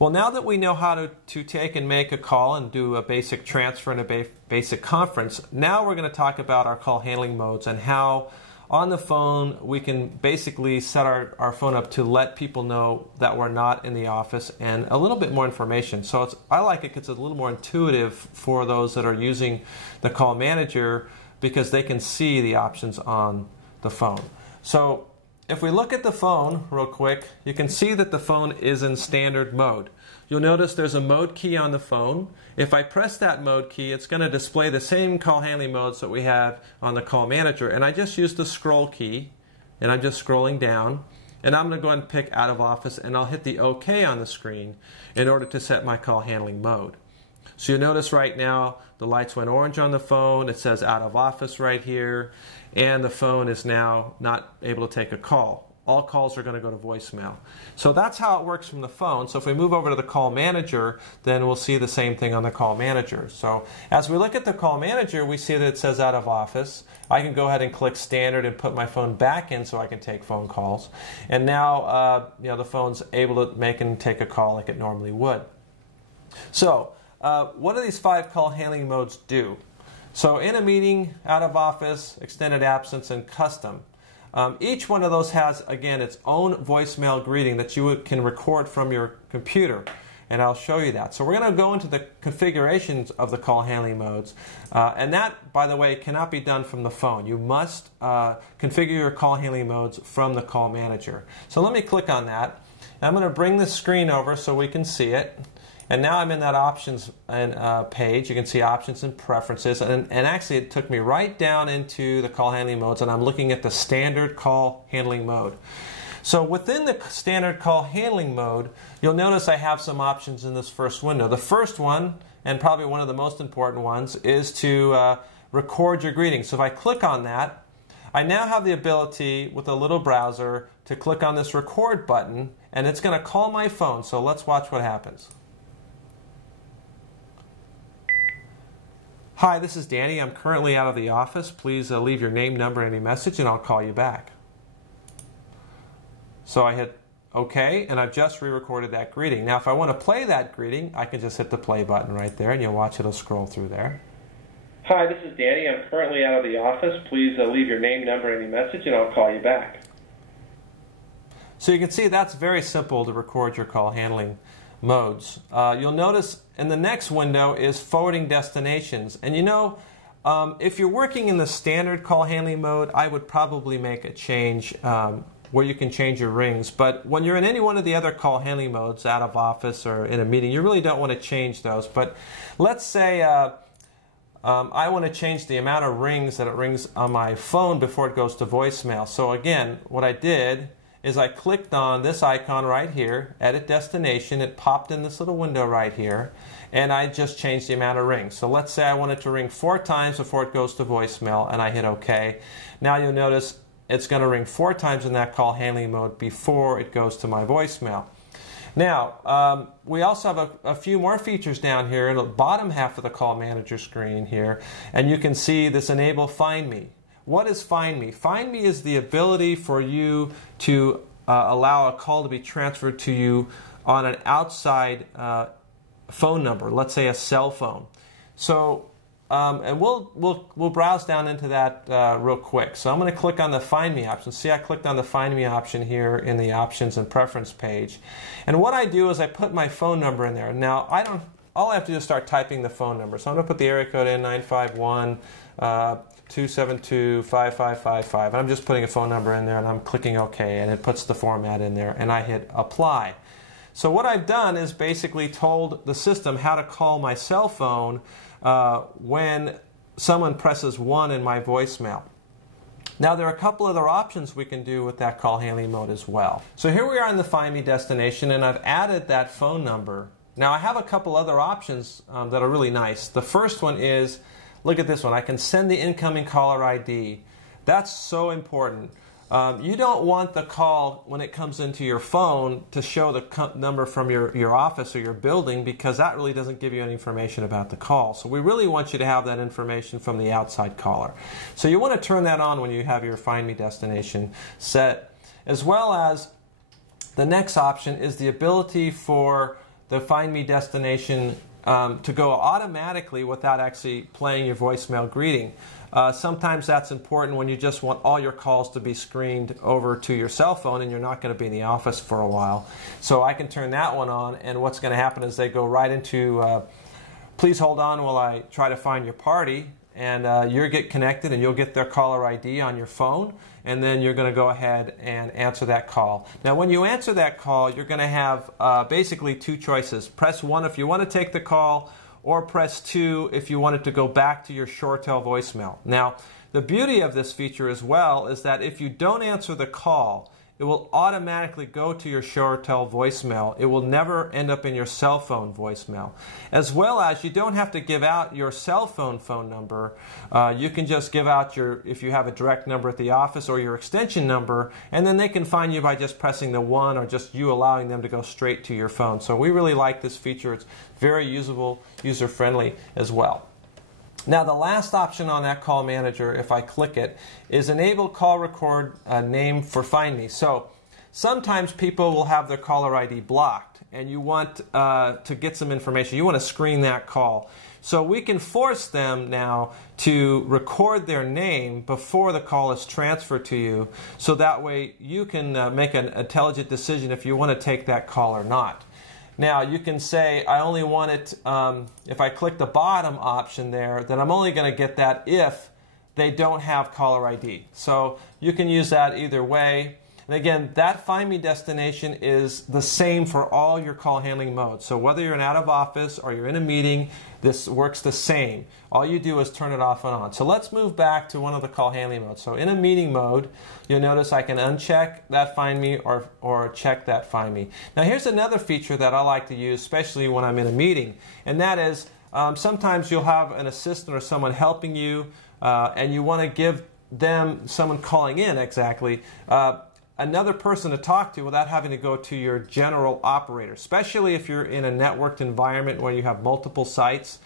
Well, now that we know how to take and make a call and do a basic transfer and a basic conference, now we're going to talk about our call handling modes and how on the phone we can basically set our phone up to let people know that we're not in the office and a little bit more information. So I like it because it's a little more intuitive for those that are using the call manager because they can see the options on the phone. So if we look at the phone real quick, you can see that the phone is in standard mode. You'll notice there's a mode key on the phone. If I press that mode key, it's going to display the same call handling modes that we have on the call manager. And I just used the scroll key, and I'm just scrolling down. And I'm going to go ahead and pick out of office, and I'll hit the OK on the screen in order to set my call handling mode. So you'll notice right now the lights went orange on the phone. It says out of office right here. And the phone is now not able to take a call. All calls are going to go to voicemail. So that's how it works from the phone. So if we move over to the call manager, then we'll see the same thing on the call manager. So as we look at the call manager, we see that it says out of office. I can go ahead and click standard and put my phone back in so I can take phone calls. And now the phone's able to make and take a call like it normally would. So what do these 5 call handling modes do? So in a meeting, out of office, extended absence, and custom. Each one of those has, again, its own voicemail greeting that you can record from your computer. And I'll show you that. So we're going to go into the configurations of the call handling modes. And that, by the way, cannot be done from the phone. You must configure your call handling modes from the call manager. So let me click on that. I'm going to bring the screen over so we can see it. And now I'm in that options page. You can see options and preferences. And actually it took me right down into the call handling modes, and I'm looking at the standard call handling mode. So within the standard call handling mode, you'll notice I have some options in this first window. The first one, and probably one of the most important ones, is to record your greeting. So if I click on that, I now have the ability with a little browser to click on this record button, and it's going to call my phone. So let's watch what happens. Hi, this is Danny. I'm currently out of the office. Please leave your name, number, and any message, and I'll call you back. So I hit OK, and I've just re-recorded that greeting. Now, if I want to play that greeting, I can just hit the play button right there, and you'll watch it'll scroll through there. Hi, this is Danny. I'm currently out of the office. Please leave your name, number, and any message, and I'll call you back. So you can see that's very simple to record your call handling modes. You'll notice in the next window is forwarding destinations. And you know, if you're working in the standard call handling mode, I would probably make a change where you can change your rings. But when you're in any one of the other call handling modes, out of office or in a meeting, you really don't want to change those. But let's say I want to change the amount of rings that it rings on my phone before it goes to voicemail. So again, what I did is I clicked on this icon right here, Edit Destination. It popped in this little window right here, and I just changed the amount of rings. So let's say I want it to ring 4 times before it goes to voicemail, and I hit OK. Now you'll notice it's going to ring 4 times in that call handling mode before it goes to my voicemail. Now, we also have a few more features down here in the bottom half of the call manager screen here, and you can see this Enable Find Me. What is Find Me? Find Me is the ability for you to allow a call to be transferred to you on an outside phone number, let's say a cell phone. So, and we'll browse down into that real quick. So I'm going to click on the Find Me option. See, I clicked on the Find Me option here in the Options and Preference page. And what I do is I put my phone number in there. Now, all I have to do is start typing the phone number. So I'm going to put the area code in, 951 272-5555. I'm just putting a phone number in there, and I'm clicking OK, and it puts the format in there, and I hit Apply. So what I've done is basically told the system how to call my cell phone when someone presses 1 in my voicemail. Now there are a couple other options we can do with that call handling mode as well. So here we are in the Find Me destination, and I've added that phone number. Now I have a couple other options that are really nice. The first one is, look at this one. I can send the incoming caller ID. That's so important. You don't want the call, when it comes into your phone, to show the number from your office or your building, because that really doesn't give you any information about the call. So we really want you to have that information from the outside caller. So you want to turn that on when you have your Find Me destination set. As well as the next option is the ability for the Find Me destination to go automatically without actually playing your voicemail greeting. Sometimes that's important when you just want all your calls to be screened over to your cell phone and you're not going to be in the office for a while. So I can turn that one on, and what's going to happen is they go right into please hold on while I try to find your party, and you'll get connected and you'll get their caller ID on your phone, and then you're going to go ahead and answer that call. Now when you answer that call, you're going to have basically two choices. Press 1 if you want to take the call, or press 2 if you wanted to go back to your ShoreTel voicemail. Now, the beauty of this feature as well is that if you don't answer the call, it will automatically go to your ShoreTel voicemail. It will never end up in your cell phone voicemail. As well as you don't have to give out your cell phone number. You can just give out your, if you have a direct number at the office, or your extension number, and then they can find you by just pressing the 1 or just you allowing them to go straight to your phone. So we really like this feature. It's very usable, user-friendly as well. Now the last option on that call manager, if I click it, is enable call record name for Find Me. So sometimes people will have their caller ID blocked and you want to get some information. You want to screen that call. So we can force them now to record their name before the call is transferred to you, so that way you can make an intelligent decision if you want to take that call or not. Now you can say, I only want it, if I click the bottom option there, then I'm only going to get that if they don't have caller ID. So you can use that either way. And again, that Find Me destination is the same for all your call handling modes. So whether you're in out of office or you're in a meeting, this works the same. All you do is turn it off and on. So let's move back to one of the call handling modes. So in a meeting mode, you'll notice I can uncheck that Find Me or check that Find Me. Now here's another feature that I like to use, especially when I'm in a meeting, and that is sometimes you'll have an assistant or someone helping you, and you want to give them, someone calling in exactly, another person to talk to without having to go to your general operator, especially if you're in a networked environment where you have multiple sites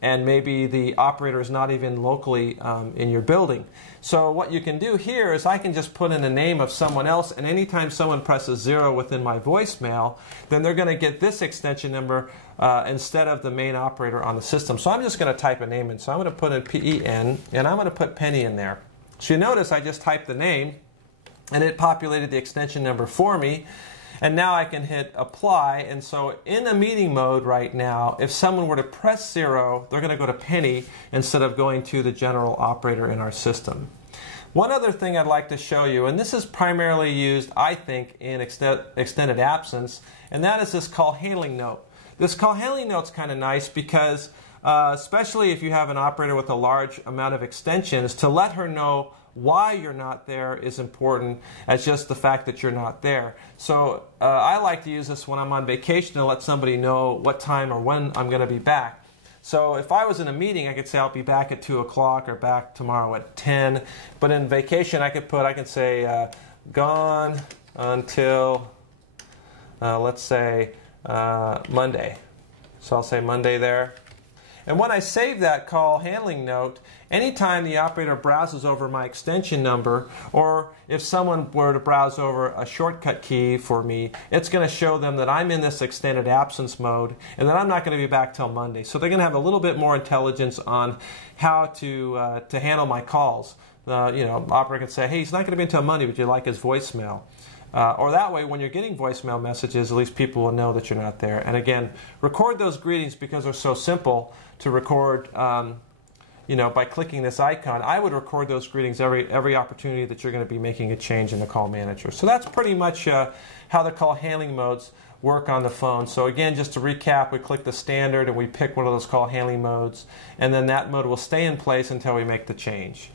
and maybe the operator is not even locally in your building. So what you can do here is I can just put in the name of someone else, and anytime someone presses 0 within my voicemail, then they're going to get this extension number instead of the main operator on the system. So I'm just going to type a name in. So I'm going to put in PEN, and I'm going to put Penny in there. So you notice I just typed the name, and it populated the extension number for me, and now I can hit apply. And so in a meeting mode right now, if someone were to press 0, they're going to go to Penny instead of going to the general operator in our system. One other thing I'd like to show you, and this is primarily used, I think, in extended absence, and that is this call handling note. This call handling note's kind of nice because especially if you have an operator with a large amount of extensions, to let her know why you're not there is important as just the fact that you're not there. So I like to use this when I'm on vacation to let somebody know what time or when I'm going to be back. So if I was in a meeting, I could say I'll be back at 2 o'clock or back tomorrow at 10. But in vacation, I can say gone until, let's say, Monday. So I'll say Monday there. And when I save that call handling note, anytime the operator browses over my extension number, or if someone were to browse over a shortcut key for me, it's going to show them that I'm in this extended absence mode and that I'm not going to be back till Monday. So they're going to have a little bit more intelligence on how to handle my calls. Operator can say, hey, he's not going to be until Monday, would you like his voicemail? Or that way, when you're getting voicemail messages, at least people will know that you're not there. And again, record those greetings because they're so simple to record. By clicking this icon, I would record those greetings every opportunity that you're going to be making a change in the call manager. So that's pretty much how the call handling modes work on the phone. So again, just to recap, we click the standard and we pick one of those call handling modes, and then that mode will stay in place until we make the change.